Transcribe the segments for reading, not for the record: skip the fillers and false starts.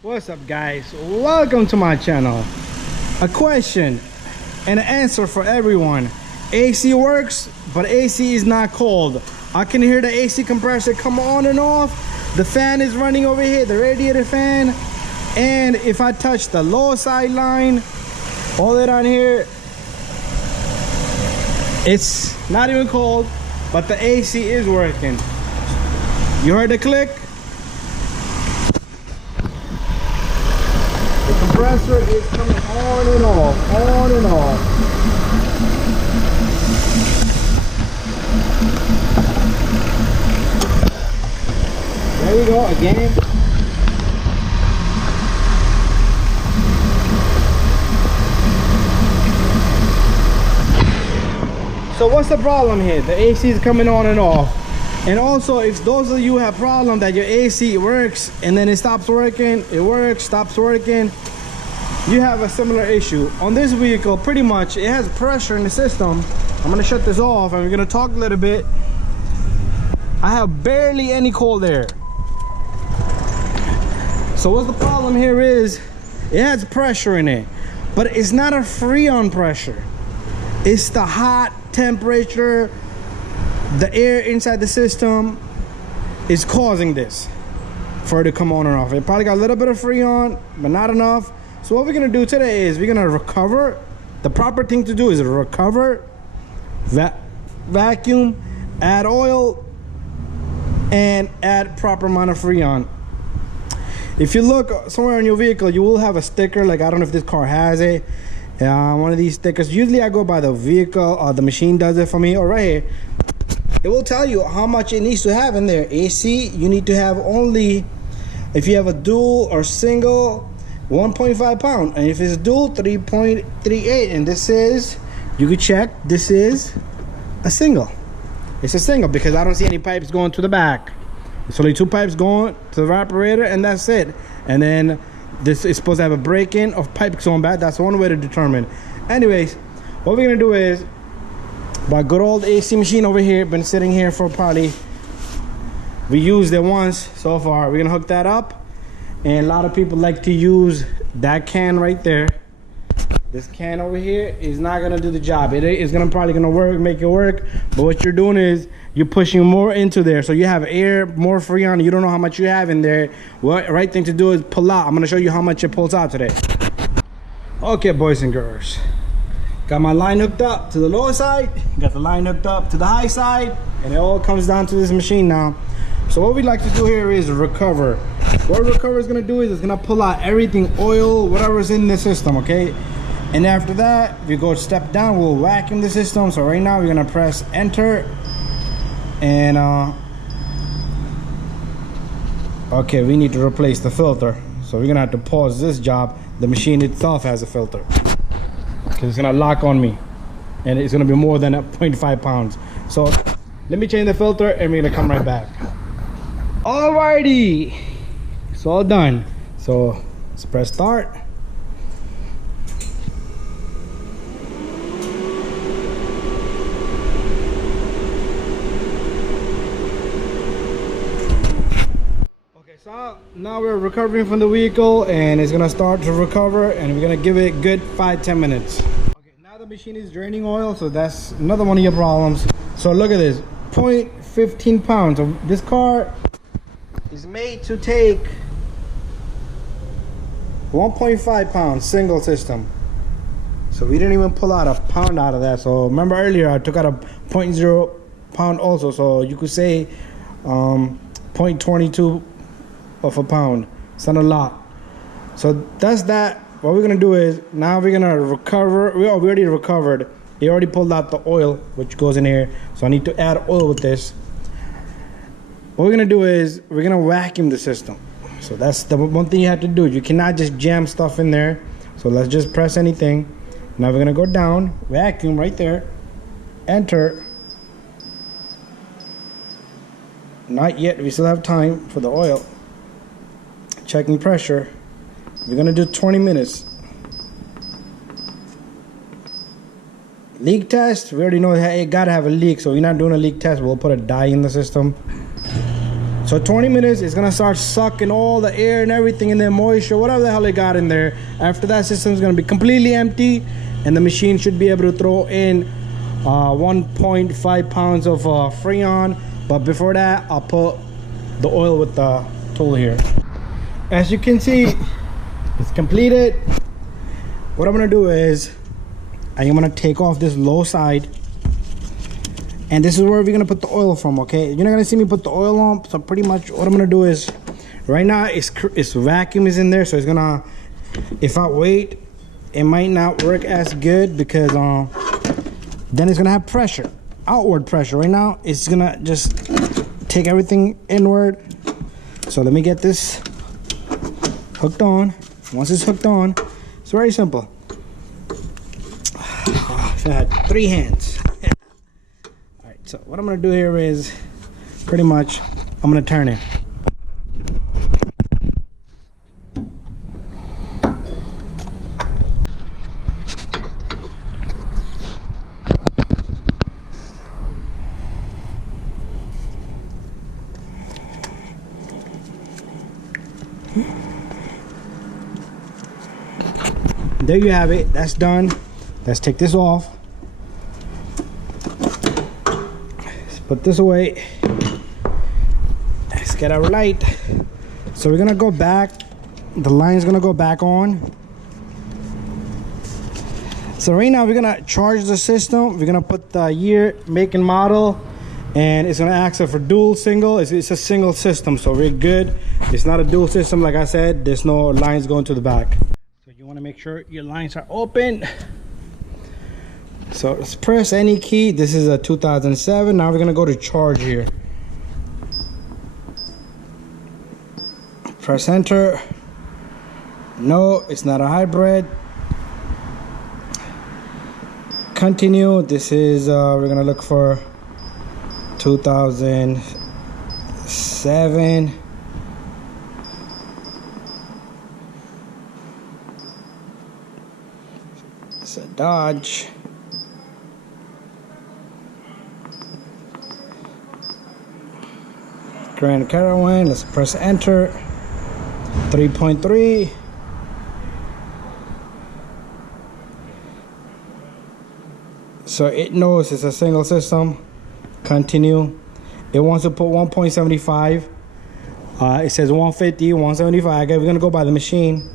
What's up, guys? Welcome to my channel. A question and an answer for everyone. AC works, but AC is not cold. I can hear the AC compressor come on and off. The fan is running over here, the radiator fan. And if I touch the low side line, all that on here, it's not even cold, but the AC is working. You heard the click? The compressor is coming on and off, on and off. There you go, again. So what's the problem here? The AC is coming on and off. And also, if those of you have problem that your AC works and then it stops working, it works, stops working, you have a similar issue. On this vehicle, pretty much, it has pressure in the system. I'm gonna shut this off and we're gonna talk a little bit. I have barely any cold air. So what's the problem here is, it has pressure in it, but it's not a freon pressure. It's the hot temperature, the air inside the system is causing this for it to come on and off. It probably got a little bit of freon, but not enough. So what we're gonna do today is we're gonna recover. The proper thing to do is recover, vacuum, add oil, and add proper amount of freon. If you look somewhere on your vehicle, you will have a sticker, like I don't know if this car has it. One of these stickers. Usually I go by the vehicle, the machine does it for me. Or right here, it will tell you how much it needs to have in there. AC, you need to have only, if you have a dual or single, 1.5 pound, and if it's dual, 3.38. And this is, you could check, this is a single. It's a single because I don't see any pipes going to the back. It's only two pipes going to the evaporator, and that's it. And then this is supposed to have a break-in of pipes going back. That's one way to determine. Anyways, what we're gonna do is, my good old AC machine over here, been sitting here for probably, we used it once so far. We're gonna hook that up, and a lot of people like to use that can right there. This can over here is not gonna do the job. It is gonna probably gonna work, make it work, but what you're doing is you're pushing more into there, so you have air, more freon. You don't know how much you have in there. What right thing to do is pull out. I'm gonna show you how much it pulls out today. Okay, boys and girls, got my line hooked up to the lower side, got the line hooked up to the high side, and it all comes down to this machine now. So what we like to do here is recover. What recover is gonna do is it's gonna pull out everything, oil, whatever's in the system, okay? And after that, we go step down, we'll vacuum the system. So right now we're gonna press enter, and okay, we need to replace the filter. So we're gonna have to pause this job. The machine itself has a filter, because it's gonna lock on me, and it's gonna be more than 0.5 pounds. So let me change the filter and we're gonna come right back. Alrighty, it's all done. So let's press start. So now we're recovering from the vehicle, and it's gonna start to recover, and we're gonna give it a good 5-10 minutes. Okay, now the machine is draining oil, so that's another one of your problems. So look at this, 0.15 pounds. So this car is made to take 1.5 pounds single system. So we didn't even pull out a pound out of that. So remember earlier I took out a 0.0 pound also, so you could say 0.22 of a pound. It's not a lot. So that's that. What we're gonna do is, now we're gonna recover. We already recovered. He already pulled out the oil, which goes in here. So I need to add oil with this. What we're gonna do is, we're gonna vacuum the system. So that's the one thing you have to do. You cannot just jam stuff in there. So let's just press anything. Now we're gonna go down, vacuum right there, enter. Not yet, we still have time for the oil. Checking pressure. We're gonna do 20 minutes. Leak test, we already know it gotta have a leak, so we're not doing a leak test. We'll put a dye in the system. So 20 minutes, it's gonna start sucking all the air and everything in there, moisture, whatever the hell it got in there. After that, system's gonna be completely empty, and the machine should be able to throw in 1.5 pounds of Freon. But before that, I'll put the oil with the tool here. As you can see, it's completed. What I'm gonna do is I'm gonna take off this low side, and this is where we're gonna put the oil from. Okay, you're not gonna see me put the oil on, so pretty much what I'm gonna do is, right now it's vacuum is in there, so it's gonna, if I wait, it might not work as good, because then it's gonna have pressure, outward pressure. Right now it's gonna just take everything inward. So let me get this hooked on. Once it's hooked on, it's very simple. If I had 3 hands. All right, so what I'm gonna do here is pretty much I'm gonna turn it. There you have it. That's done. Let's take this off. Let's put this away. Let's get our light. So we're gonna go back. The line's gonna go back on. So right now we're gonna charge the system. We're gonna put the year, make, and model, and it's gonna ask for dual, single. It's a single system, so we're good. It's not a dual system, like I said. There's no lines going to the back. You want to make sure your lines are open. So let's press any key. This is a 2007. Now we're gonna go to charge here. Press enter. No, it's not a hybrid. Continue. This is we're gonna look for 2007. It's a Dodge. Grand Caravan. Let's press enter. 3.3. So it knows it's a single system. Continue. It wants to put 1.75. It says 150, 175. Okay, we're gonna go by the machine.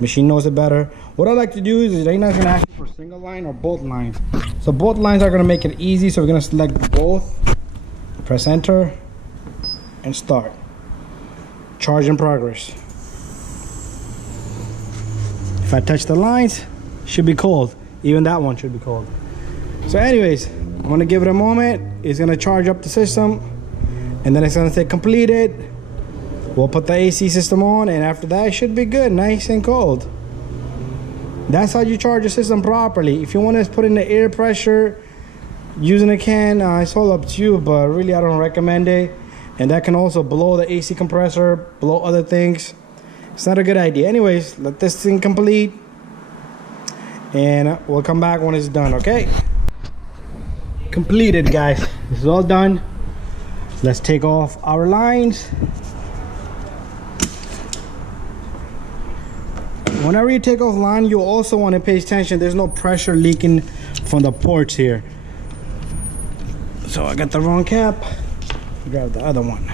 Machine knows it better. What I like to do is right now it's gonna ask you for single line or both lines. So both lines are gonna make it easy. So we're gonna select both. Press enter and start. Charge in progress. If I touch the lines, should be cold. Even that one should be cold. So anyways, I'm gonna give it a moment. It's gonna charge up the system, and then it's gonna say completed. We'll put the AC system on, and after that it should be good, nice and cold. That's how you charge your system properly. If you want to put in the air pressure using a can, it's all up to you, but really I don't recommend it. And that can also blow the AC compressor, blow other things. It's not a good idea. Anyways, let this thing complete, and we'll come back when it's done. Okay, completed, guys. This is all done. Let's take off our lines. Whenever you take off line, you also want to pay attention. There's no pressure leaking from the ports here. So I got the wrong cap. Grab the other one,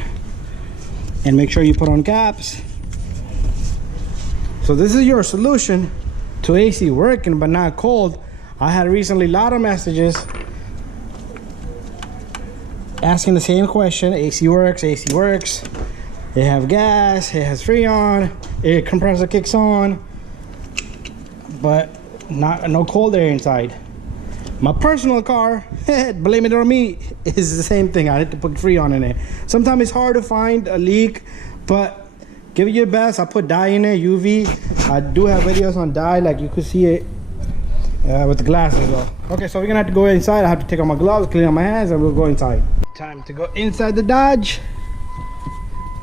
and make sure you put on caps. So this is your solution to AC working but not cold. I had recently a lot of messages asking the same question. AC works, AC works. It have gas, it has Freon, air compressor kicks on, but no cold air inside. My personal car, blame it on me, is the same thing. I had to put Freon in it. Sometimes it's hard to find a leak, but give it your best. I put dye in it, UV. I do have videos on dye, like you could see it with the glasses though. Okay, so we're gonna have to go inside. I have to take off my gloves, clean up my hands, and we'll go inside. Time to go inside the Dodge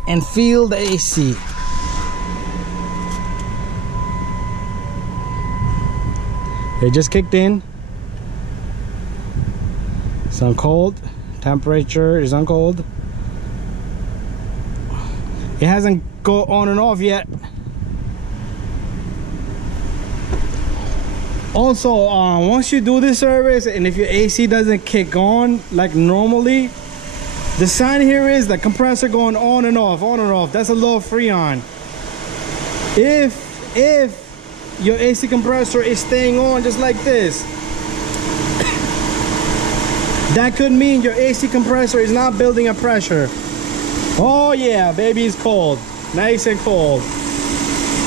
and feel the AC. It just kicked in. It's on cold. Temperature is on cold. It hasn't go on and off yet. Also, once you do this service and if your AC doesn't kick on like normally, the sign here is the compressor going on and off, on and off. That's a low freon. If your AC compressor is staying on just like this, that could mean your AC compressor is not building a pressure. Oh yeah, baby, is cold, nice and cold.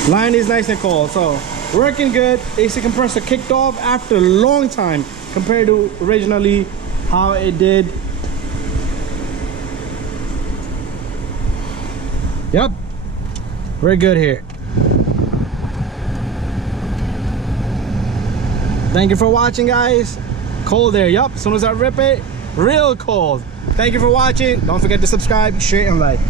Line is nice and cold, so working good. AC compressor kicked off after a long time compared to originally how it did. Yep, we're good here. Thank you for watching, guys. Cold there, yep, as soon as I rip it, real cold. Thank you for watching. Don't forget to subscribe, share, and like.